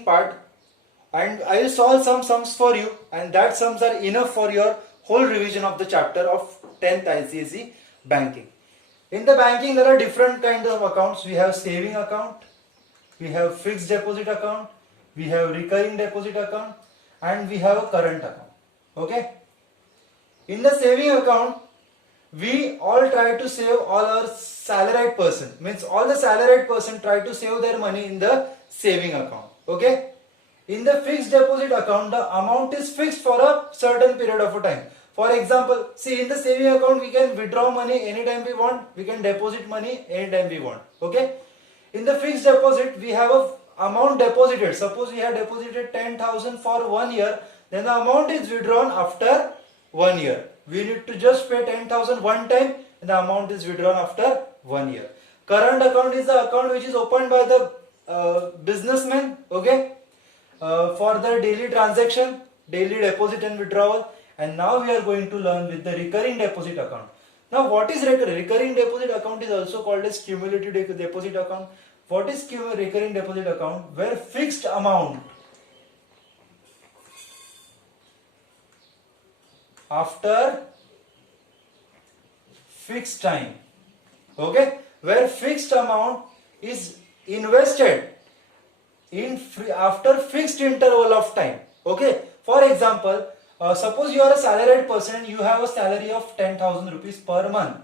part, and I will solve some sums for you, and that sums are enough for your whole revision of the chapter of 10th ICSE banking. In the banking there are different kinds of accounts. We have saving account, we have fixed deposit account, we have recurring deposit account, and we have a current account. Okay, in the saving account we all try to save, all our salaried person, means all the salaried person try to save their money in the saving account. Okay, in the fixed deposit account the amount is fixed for a certain period of a time. For example, see, in the saving account we can withdraw money anytime we want, we can deposit money anytime we want. Okay, in the fixed deposit we have a amount deposited. Suppose we have deposited 10,000 for 1 year, then the amount is withdrawn after 1 year. We need to just pay 10,000 one time and the amount is withdrawn after 1 year. Current account is the account which is opened by the businessman, okay, for the daily transaction, daily deposit and withdrawal. And now we are going to learn with the recurring deposit account. Now what is recurring? Recurring deposit account is also called as cumulative deposit account. What is recurring deposit account? Where fixed amount after fixed time, okay, where fixed amount is invested in after fixed interval of time. Okay, for example, suppose you are a salaried person, you have a salary of 10,000 rupees per month.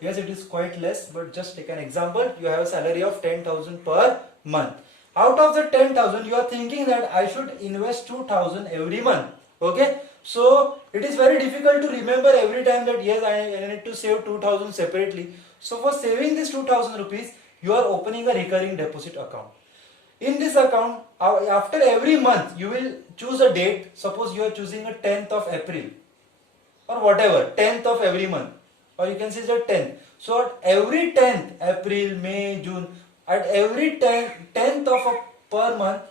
Yes, it is quite less, but just take an example. You have a salary of 10,000 per month. Out of the 10,000, you are thinking that I should invest 2,000 every month. Okay, so it is very difficult to remember every time that yes, I need to save 2,000 separately. So for saving this 2,000 rupees, you are opening a recurring deposit account. In this account, after every month, you will choose a date. Suppose you are choosing a 10th of April or whatever, 10th of every month, or you can say the 10th. So at every 10th, April, May, June, at every 10th of a per month,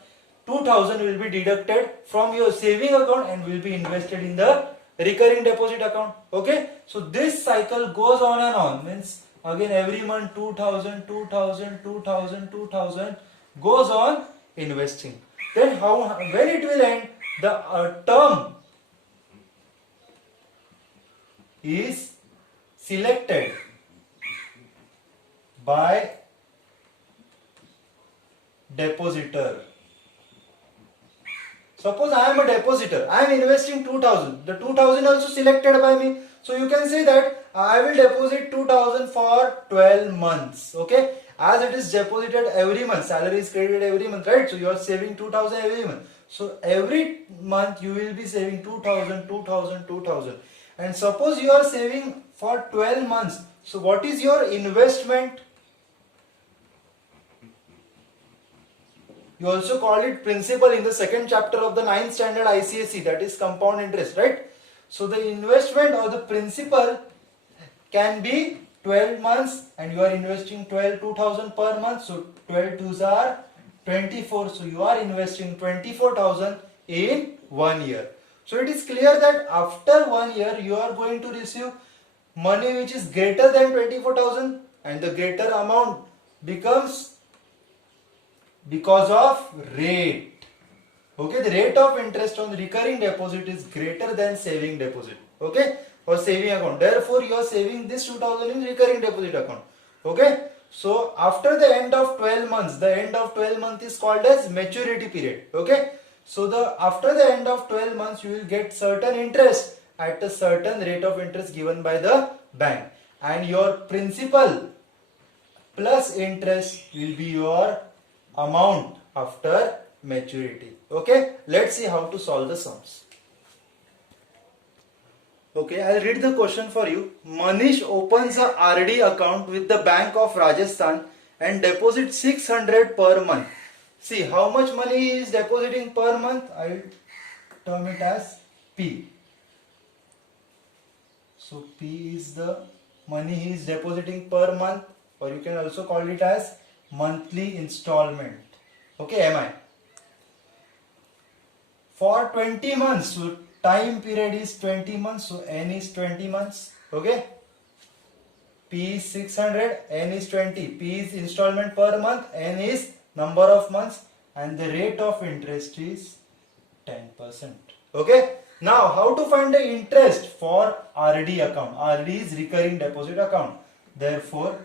2,000 will be deducted from your saving account and will be invested in the recurring deposit account. Okay, so this cycle goes on and on, means again every month 2,000, 2,000, 2,000, 2,000 goes on investing. Then when it will end, the term is selected by depositor. Suppose I am a depositor, I am investing 2,000. The 2,000 also selected by me. So you can say that I will deposit 2,000 for 12 months. Okay, as it is deposited every month, salary is credited every month, right? So you are saving 2,000 every month. So every month you will be saving 2,000, 2,000, 2,000. And suppose you are saving for 12 months. So what is your investment? You also call it principal in the second chapter of the 9th standard ICSE, that is compound interest, right? So the investment or the principal can be 12 months and you are investing 2,000 per month. So 12 twos are 24. So you are investing 24,000 in 1 year. So it is clear that after 1 year you are going to receive money which is greater than 24,000, and the greater amount becomes because of rate. Okay, the rate of interest on recurring deposit is greater than saving deposit. Okay, or saving account. Therefore, you are saving this 2,000 in recurring deposit account. Okay, so after the end of 12 months, the end of 12 months is called as maturity period. Okay, so after the end of 12 months, you will get certain interest at a certain rate of interest given by the bank, and your principal plus interest will be your amount after maturity. Okay, let's see how to solve the sums. Okay, I'll read the question for you. Manish opens a RD account with the Bank of Rajasthan and deposits 600 per month. See how much money he is depositing per month. I will term it as P. So P is the money he is depositing per month, or you can also call it as monthly installment. Okay, MI. For 20 months, so time period is 20 months, so N is 20 months. Okay, P is 600, N is 20. P is installment per month, N is number of months, and the rate of interest is 10%. Okay. Now, how to find the interest for RD account? RD is recurring deposit account. Therefore,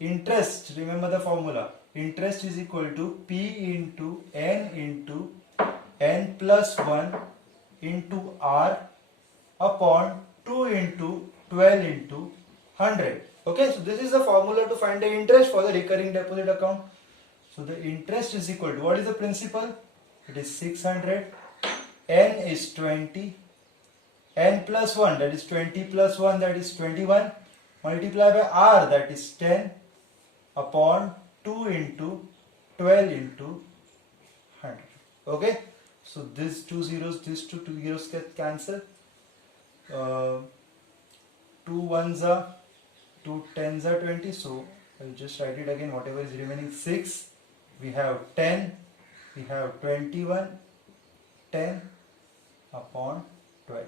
interest, remember the formula. Interest is equal to P into N plus 1 into R upon 2 into 12 into 100. Okay, so this is the formula to find the interest for the recurring deposit account. So the interest is equal to, what is the principal? It is 600. N is 20. N plus 1, that is 20 plus 1, that is 21. Multiply by R, that is 10 upon 2 into 12 into 100. Okay, so these two zeros get cancelled. 2 ones are 2 tens are 20, so I'll just write it again. Whatever is remaining, 6, we have 10, we have 21, 10 upon 12.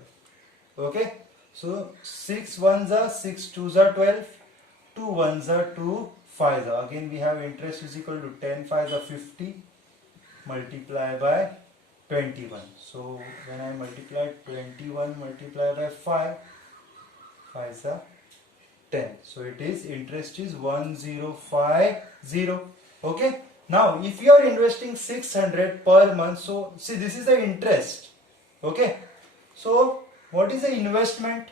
Okay, so 6 ones are 6 twos are 12, 2 ones are 2 5s are. Again we have interest is equal to 10 5s are 50 multiply by 21. So when I multiply 21 multiply by 5, 5s are 10. So it is interest is 1050. Okay. Now if you are investing 600 per month, so see this is the interest. Okay. So what is the investment?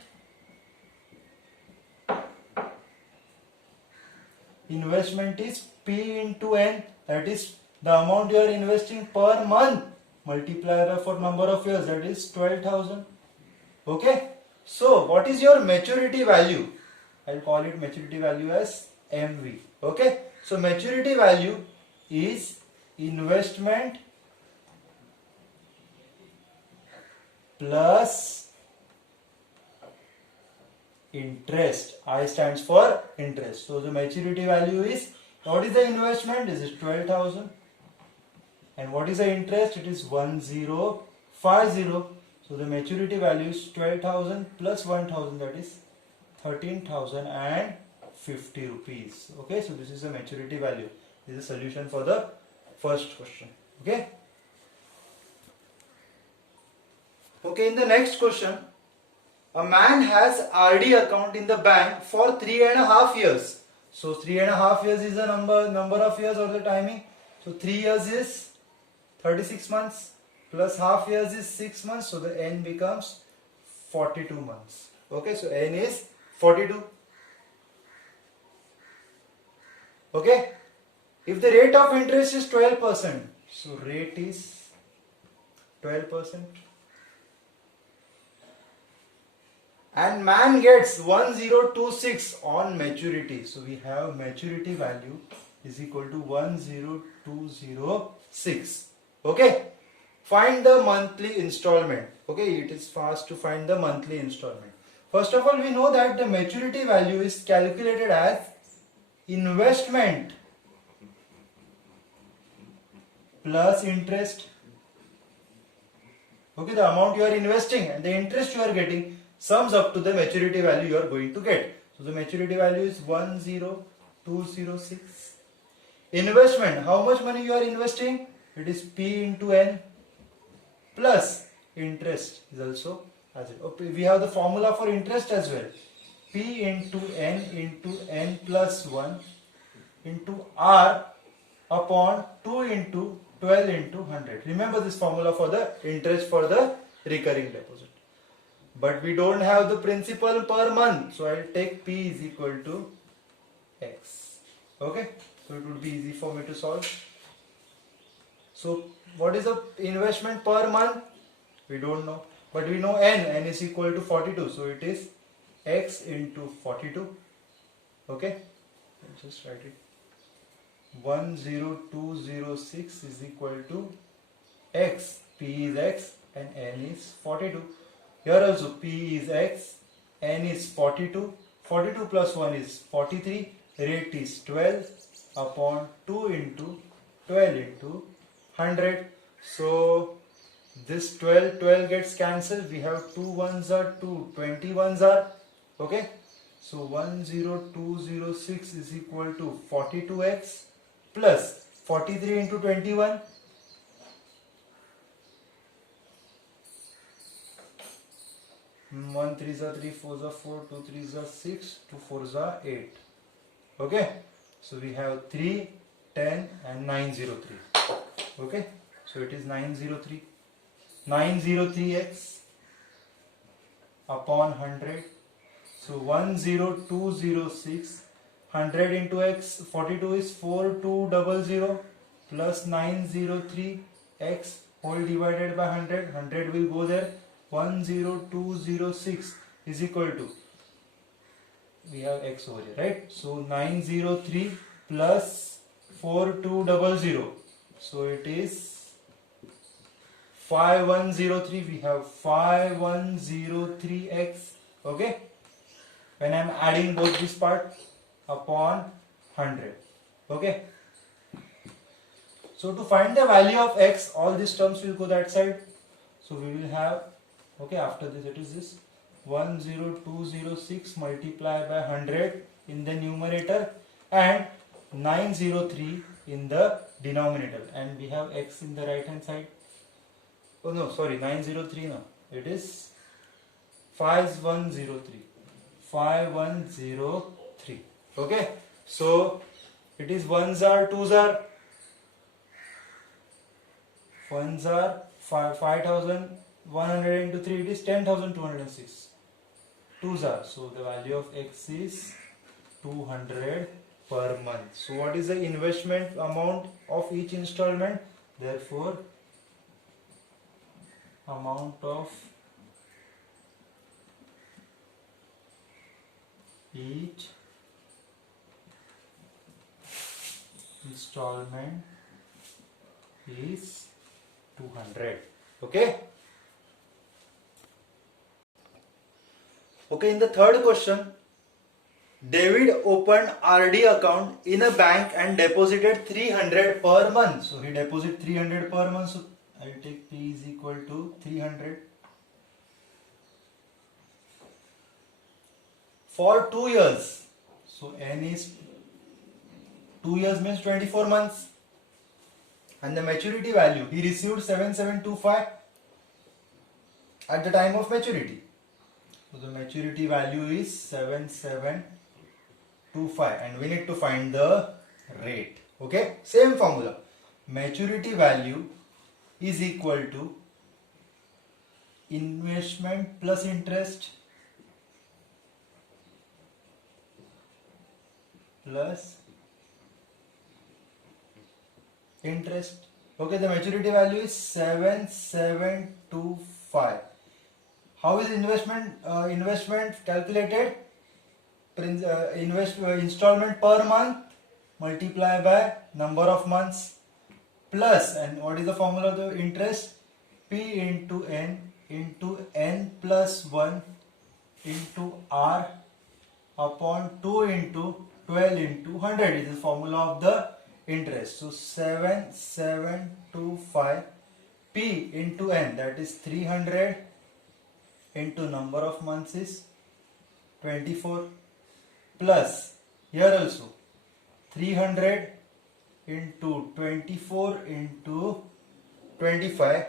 Investment is P into N, that is the amount you are investing per month multiplied by for number of years, that is 12,000. Okay. So what is your maturity value? I'll call it maturity value as MV. Okay. So maturity value is investment plus interest. I stands for interest. So the maturity value is, what is the investment? This is 12,000. And what is the interest? It is 1050. So the maturity value is 12,000 plus 1,000, that is 13,050 rupees. Okay, so this is the maturity value. This is a solution for the first question. Okay. Okay, in the next question, a man has RD account in the bank for 3.5 years. So 3.5 years is the number of years or the timing. So 3 years is 36 months plus half years is 6 months. So the N becomes 42 months. Okay, so N is 42. Okay, if the rate of interest is 12%, so rate is 12%. And man gets 1026 on maturity. So we have maturity value is equal to 10206. Okay. Find the monthly installment. Okay, it is fast to find the monthly installment. First of all, we know that the maturity value is calculated as investment plus interest. Okay, the amount you are investing and the interest you are getting sums up to the maturity value you are going to get. So the maturity value is 10206. Investment, how much money you are investing? It is P into N plus interest is also as it. Okay, we have the formula for interest as well. P into N plus 1 into R upon 2 into 12 into 100. Remember this formula for the interest for the recurring deposit. But we don't have the principal per month. So I'll take P is equal to X. Okay. So it would be easy for me to solve. So what is the investment per month? We don't know. But we know N. N is equal to 42. So it is X into 42. Okay. I'll just write it. 10206 is equal to X. P is X and N is 42. Here also P is X, N is 42, 42 plus 1 is 43, rate is 12 upon 2 into 12 into 100. So this 12 gets cancelled. We have 2 ones are 2, 20 ones are. Okay. So 10206 is equal to 42x plus 43 into 21, 1 3s are 3, 4s are 4, 2 3s are 6, 2 4s are 8. Okay, so we have 3, 10 and 903. Okay, so it is 903. 903x upon 100. So 10206. 100 into x, 42 is 4200 plus 903x whole divided by 100. 100 will go there. 10206 is equal to, we have x over here, right? So 903 plus 4200, so it is 5103. We have 5103x. Okay, when I am adding both this part upon 100. Okay, so to find the value of x, all these terms will go that side. So we will have, okay, after this it is this 10206 multiplied by 100 in the numerator and 903 in the denominator, and we have x in the right hand side. Oh no, sorry, 903 no, it is 5103. 5103. Okay, so it is 1s are 2s are 1s are 5100 into 3, it is 10,206. 2s are, so the value of x is 200 per month. So what is the investment amount of each installment? Therefore amount of each installment is 200. Okay. Okay, in the third question, David opened RD account in a bank and deposited 300 per month. So he deposited 300 per month. So I will take P is equal to 300 for 2 years. So N is 2 years means 24 months. And the maturity value, he received 7725 at the time of maturity. So the maturity value is 7725 and we need to find the rate. Okay, same formula. Maturity value is equal to investment plus interest plus interest. Okay, the maturity value is 7725. How is investment calculated? Installment per month multiply by number of months plus, and what is the formula of the interest? P into n plus 1 into r upon 2 into 12 into 100 is the formula of the interest. So 7725 P into n, that is 300 into number of months is 24 plus here also 300 into 24 into 25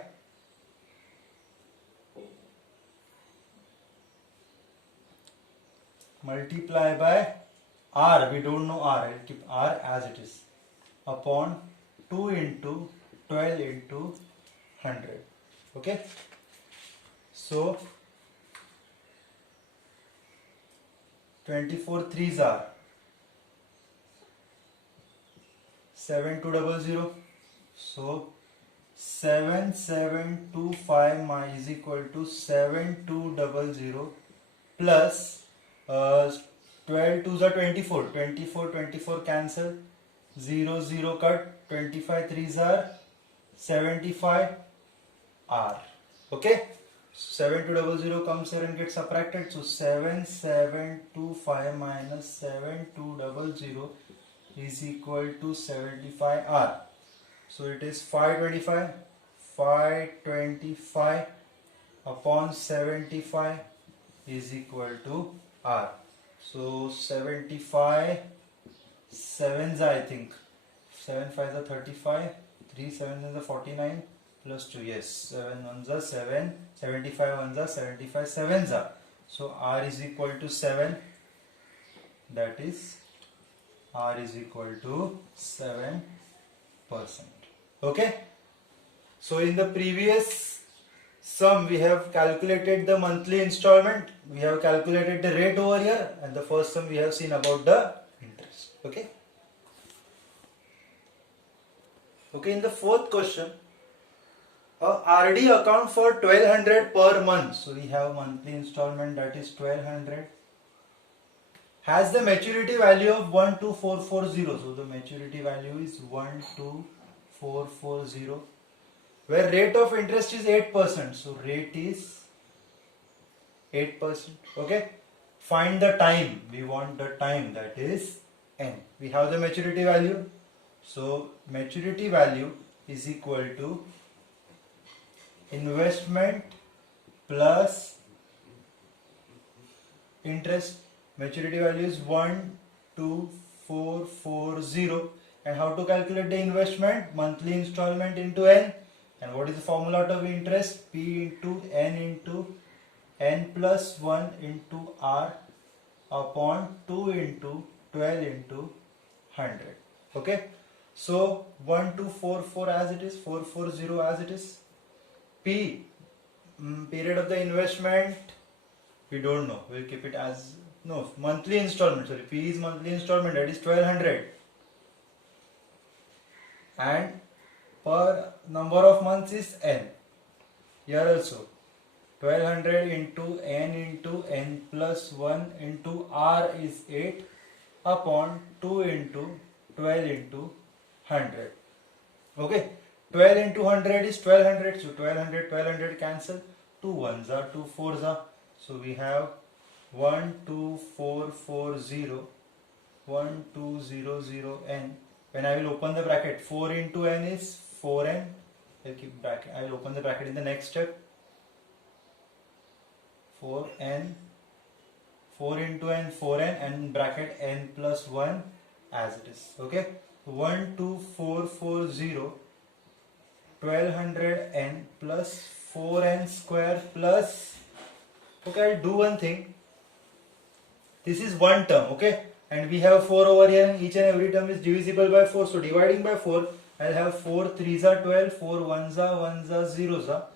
multiply by r, we don't know r, I will keep r as it is, upon 2 into 12 into 100. Okay, so 24 3s are 7200. So 7725 is equal to 7200 plus 12 2s are 24. 24 cancel. 0 0 cut. 25 3s are 75 r. Okay. 7200 comes here and gets subtracted. So 7725 minus 7200 is equal to 75 r. So it is 525 upon 75 is equal to r. So 75 7s, I think 7 5s are 35, 3 7s are 49, plus 2, yes, 7 ones are 7, 75 ones are 75 sevens are. So R is equal to 7, that is R is equal to 7%. Okay. So in the previous sum we have calculated the monthly installment, we have calculated the rate over here, and the first sum we have seen about the interest. Okay. Okay, in the fourth question, RD account for 1200 per month. So we have monthly installment, that is 1200. Has the maturity value of 12440. So the maturity value is 12440, where rate of interest is 8%. So rate is 8%. Okay. Find the time. We want the time, that is N. We have the maturity value. So maturity value is equal to investment plus interest. Maturity value is 12440. And how to calculate the investment? Monthly installment into N. And what is the formula of interest? P into N plus 1 into R upon 2 into 12 into 100. Okay. So 1244 as it is, 440 as it is. P, period of the investment, we don't know. We'll keep it as, no, monthly installment. Sorry, P is monthly installment, that is 1200. And per number of months is N. Here also 1200 into N plus 1 into R is 8 upon 2 into 12 into 100. Okay. 12 into 100 is 1200. So 1200 cancel. 2 ones are 2 fours are. So we have 12440 1200N. When I will open the bracket, 4 into N is 4N. I'll keep bracket. I will open the bracket in the next step. 4N, 4 into N, 4N, and bracket N plus 1 as it is. Okay. 12440 1200N plus 4N square plus, okay, I'll do one thing. This is one term, okay, and we have 4 over here, and each and every term is divisible by 4. So dividing by 4, I'll have 4 3s are 12, 4 1s are 0s are,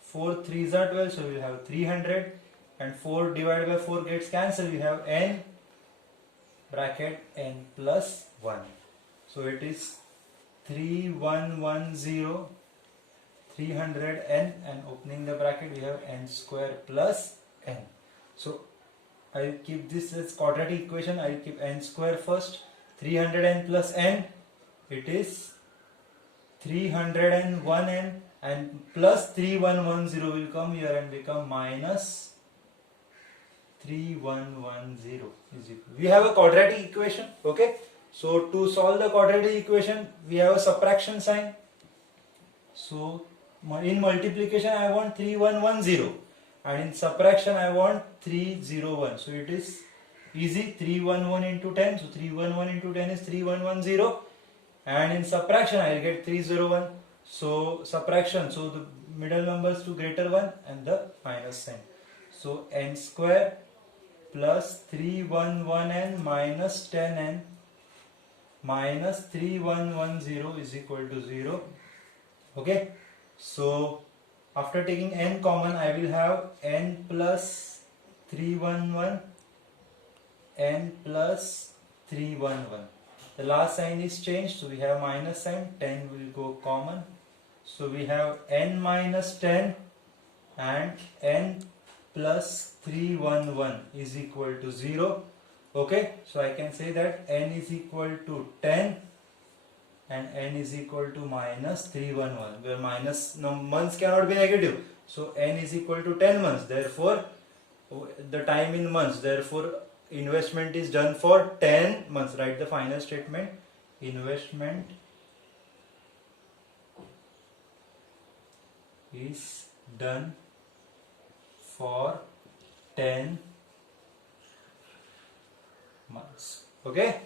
4 3s are 12, so we'll have 300, and 4 divided by 4 gets cancelled. We have N bracket N plus 1. So it is 3110 300N, and opening the bracket we have N square plus N. So I will keep this as quadratic equation. I will keep N square first. 300N plus N, it is 301N, and plus 3110 will come here and become minus 3110 is equal. We have a quadratic equation. Okay. So to solve the quadratic equation, we have a subtraction sign. So in multiplication I want 3110, and in subtraction I want 301. So it is easy. 311 into 10. So 311 into 10 is 3110, and in subtraction I will get 301. So subtraction, so the middle numbers to greater one and the minus sign. So N square plus 311N minus 10N minus 3110 is equal to 0. Okay. So after taking N common, I will have N plus 311, N plus 311. The last sign is changed, so we have minus sign. 10 will go common. So we have N minus 10 and N plus 311 is equal to 0. Okay, so I can say that N is equal to 10 and N is equal to minus 311, where minus months cannot be negative. So N is equal to 10 months. Therefore, the time in months. Therefore, investment is done for 10 months. Write the final statement. Investment is done for 10 months. Okay.